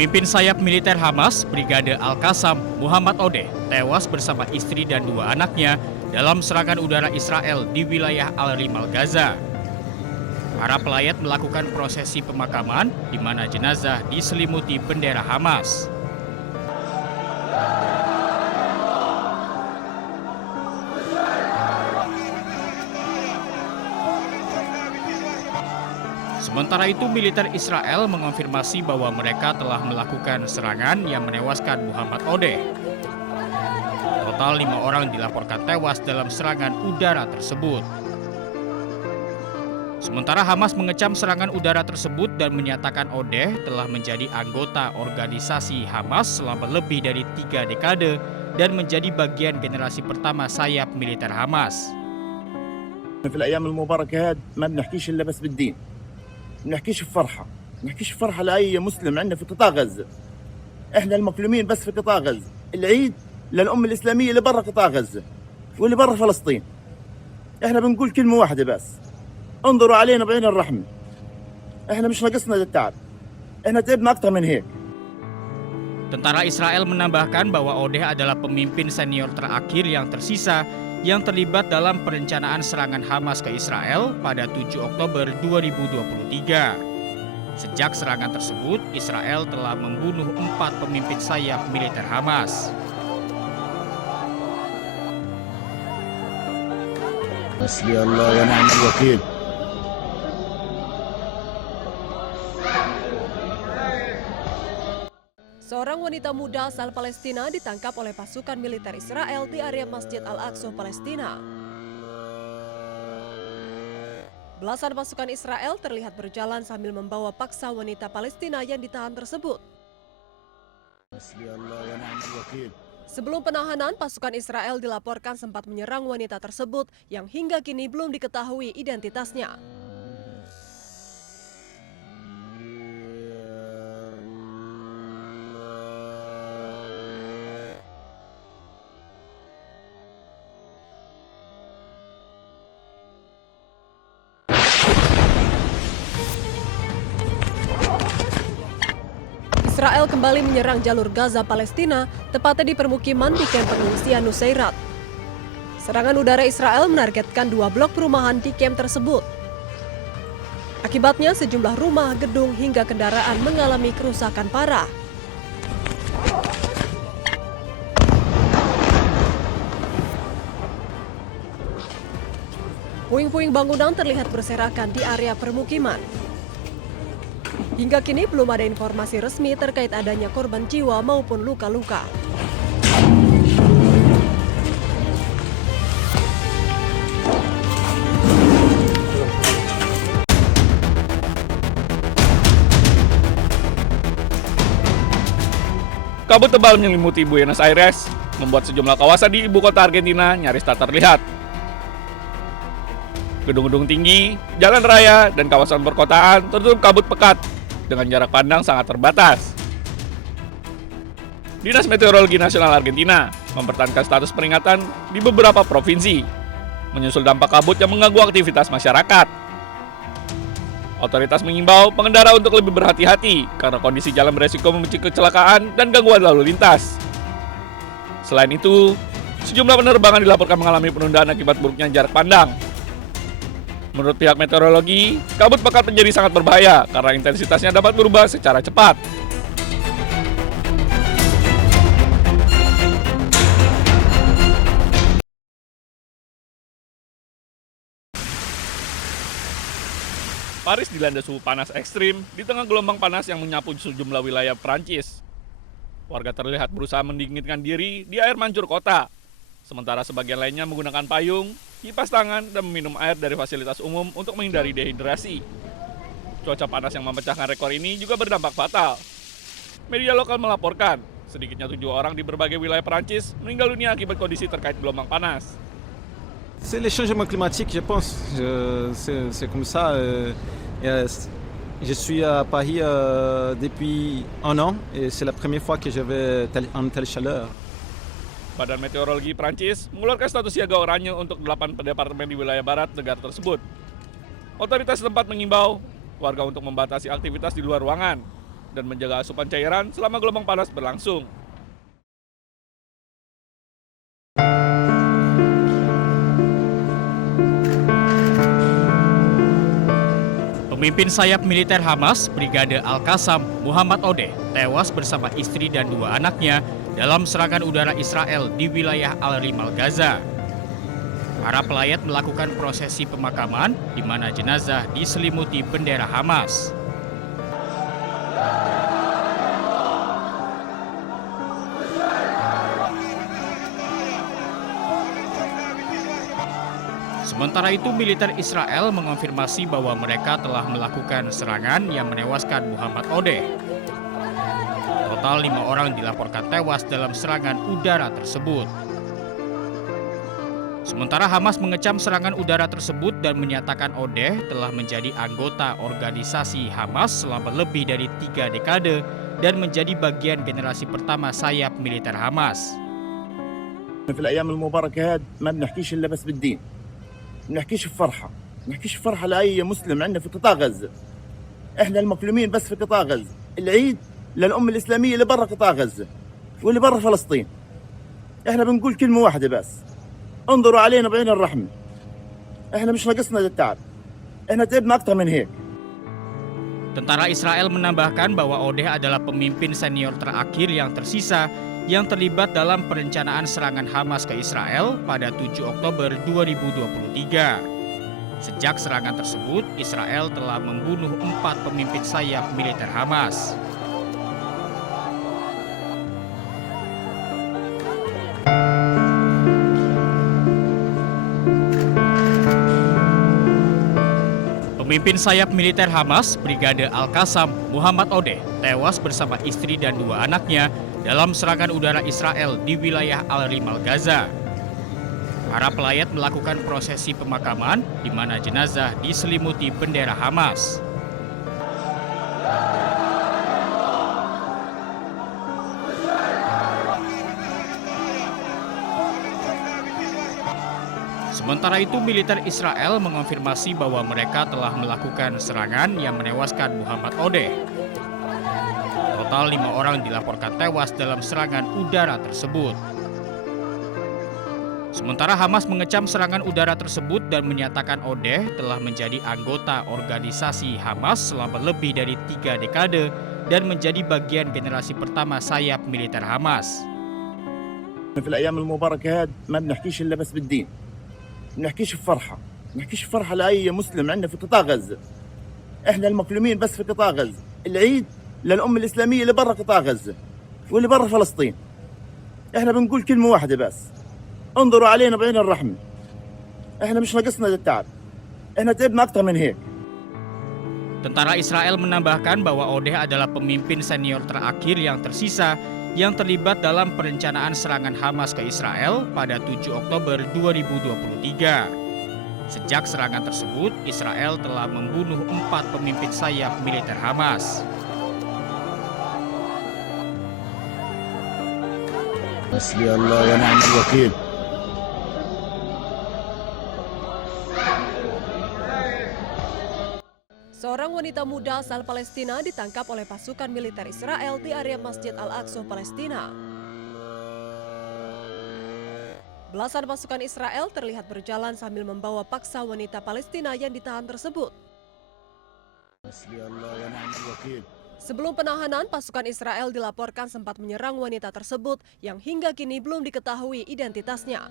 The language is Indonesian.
Pemimpin sayap militer Hamas, Brigade Al-Qassam, Muhammad Odeh, tewas bersama istri dan dua anaknya dalam serangan udara Israel di wilayah Al-Rimal, Gaza. Para pelayat melakukan prosesi pemakaman di mana jenazah diselimuti bendera Hamas. Sementara itu, militer Israel mengonfirmasi bahwa mereka telah melakukan serangan yang menewaskan Muhammad Odeh. Total 5 orang dilaporkan tewas dalam serangan udara tersebut. Sementara Hamas mengecam serangan udara tersebut dan menyatakan Odeh telah menjadi anggota organisasi Hamas selama lebih dari 3 dekade dan menjadi bagian generasi pertama sayap militer Hamas. في الأيام المباركة هاد ما بنحكيش إلا بس بالدين. بنحكيش بفرحة، بنحكيش بفرحة لأي مسلم عندنا في قطاع غزة. إحنا المظلومين بس في قطاع غزة. العيد للأمة الإسلامية اللي برا قطاع غزة واللي برا فلسطين. إحنا بنقول كلمة واحدة بس. انظروا علينا بعين الرحمة. إحنا مش ناقصنا التعب. إحنا تعبنا أكتر من هيك. Tentara Israel menambahkan bahwa Odeh adalah pemimpin senior terakhir yang tersisa yang terlibat dalam perencanaan serangan Hamas ke Israel pada 7 Oktober 2023. Sejak serangan tersebut, Israel telah membunuh 4 pemimpin sayap militer Hamas. حسبي الله ونعم الوكيل. Seorang wanita muda asal Palestina ditangkap oleh pasukan militer Israel di area Masjid Al-Aqsa, Palestina. Belasan pasukan Israel terlihat berjalan sambil membawa paksa wanita Palestina yang ditahan tersebut. Sebelum penahanan, pasukan Israel dilaporkan sempat menyerang wanita tersebut yang hingga kini belum diketahui identitasnya. Israel kembali menyerang jalur Gaza Palestina, tepatnya di permukiman di kamp pengungsian Nusairat. Serangan udara Israel menargetkan 2 blok perumahan di kamp tersebut. Akibatnya sejumlah rumah, gedung, hingga kendaraan mengalami kerusakan parah. Puing-puing bangunan terlihat berserakan di area permukiman. Hingga kini belum ada informasi resmi terkait adanya korban jiwa maupun luka-luka. Kabut tebal menyelimuti Buenos Aires, membuat sejumlah kawasan di ibu kota Argentina nyaris tak terlihat. Gedung-gedung tinggi, jalan raya, dan kawasan perkotaan tertutup kabut pekat dengan jarak pandang sangat terbatas. Dinas Meteorologi Nasional Argentina mempertahankan status peringatan di beberapa provinsi, menyusul dampak kabut yang mengganggu aktivitas masyarakat. Otoritas mengimbau pengendara untuk lebih berhati-hati karena kondisi jalan beresiko memicu kecelakaan dan gangguan lalu lintas. Selain itu, sejumlah penerbangan dilaporkan mengalami penundaan akibat buruknya jarak pandang. Menurut pihak meteorologi, kabut pekat menjadi sangat berbahaya karena intensitasnya dapat berubah secara cepat. Paris dilanda suhu panas ekstrim di tengah gelombang panas yang menyapu sejumlah wilayah Prancis. Warga terlihat berusaha mendinginkan diri di air mancur kota, sementara sebagian lainnya menggunakan payung, kipas tangan, dan meminum air dari fasilitas umum untuk menghindari dehidrasi. Cuaca panas yang memecahkan rekor ini juga berdampak fatal. Media lokal melaporkan, sedikitnya 7 orang di berbagai wilayah Perancis meninggal dunia akibat kondisi terkait gelombang panas. C'est les changements climatiques, je pense. C'est comme ça. Je suis à Paris depuis 1 an et c'est la première fois que je vais en telle chaleur. Badan Meteorologi Prancis mengeluarkan status siaga oranye untuk 8 departemen di wilayah barat negara tersebut. Otoritas setempat mengimbau warga untuk membatasi aktivitas di luar ruangan, dan menjaga asupan cairan selama gelombang panas berlangsung. Pemimpin sayap militer Hamas, Brigade Al-Qassam, Muhammad Odeh, tewas bersama istri dan 2 anaknya dalam serangan udara Israel di wilayah Al-Rimal, Gaza. Para pelayat melakukan prosesi pemakaman di mana jenazah diselimuti bendera Hamas. Sementara itu, militer Israel mengonfirmasi bahwa mereka telah melakukan serangan yang menewaskan Muhammad Odeh. Total 5 orang dilaporkan tewas dalam serangan udara tersebut. Sementara Hamas mengecam serangan udara tersebut dan menyatakan Odeh telah menjadi anggota organisasi Hamas selama lebih dari 3 dekade dan menjadi bagian generasi pertama sayap militer Hamas. في الأيام المباركة هاد ما بنحكيش إلا بس بالدين. بنحكيش بفرحة، بنحكيش بفرحة لأي مسلم عندنا في قطاع غزة. إحنا المظلومين بس في قطاع غزة، العيد للأمة الإسلامية اللي برا قطاع غزة واللي برا فلسطين. إحنا بنقول كلمة واحدة بس، انظروا علينا بعين الرحمة. إحنا مش ناقصنا التعب، إحنا تعبنا أكتر من هيك. Tentara Israel menambahkan bahwa Odeh adalah pemimpin senior terakhir yang tersisa yang terlibat dalam perencanaan serangan Hamas ke Israel pada 7 Oktober 2023. Sejak serangan tersebut, Israel telah membunuh 4 pemimpin sayap militer Hamas. Pemimpin sayap militer Hamas, Brigade Al-Qassam, Muhammad Odeh, tewas bersama istri dan 2 anaknya dalam serangan udara Israel di wilayah Al-Rimal, Gaza. Para pelayat melakukan prosesi pemakaman di mana jenazah diselimuti bendera Hamas. Sementara itu, militer Israel mengonfirmasi bahwa mereka telah melakukan serangan yang menewaskan Muhammad Odeh. Total 5 orang dilaporkan tewas dalam serangan udara tersebut. Sementara Hamas mengecam serangan udara tersebut dan menyatakan Odeh telah menjadi anggota organisasi Hamas selama lebih dari 3 dekade dan menjadi bagian generasi pertama sayap militer Hamas. في الأيام المباركة هاد ما بنحكيش إلا بس بالدين. بنحكيش بفرحة، بنحكيش بفرحة لأي مسلم عندنا في قطاع غزة. إحنا المظلومين بس في قطاع غزة، العيد للأمة الإسلامية اللي برا قطاع غزة واللي برا فلسطين. إحنا بنقول كلمة واحدة بس، انظروا علينا بعين الرحمة. إحنا مش ناقصنا التعب، إحنا تعبنا أكتر من هيك. Tentara Israel menambahkan bahwa Odeh adalah pemimpin senior terakhir yang tersisa yang terlibat dalam perencanaan serangan Hamas ke Israel pada 7 Oktober 2023. Sejak serangan tersebut, Israel telah membunuh 4 pemimpin sayap militer Hamas. حسبي الله ونعم الوكيل. Seorang wanita muda asal Palestina ditangkap oleh pasukan militer Israel di area Masjid Al-Aqsa, Palestina. Belasan pasukan Israel terlihat berjalan sambil membawa paksa wanita Palestina yang ditahan tersebut. حسبي الله ونعم الوكيل. Sebelum penahanan, pasukan Israel dilaporkan sempat menyerang wanita tersebut yang hingga kini belum diketahui identitasnya.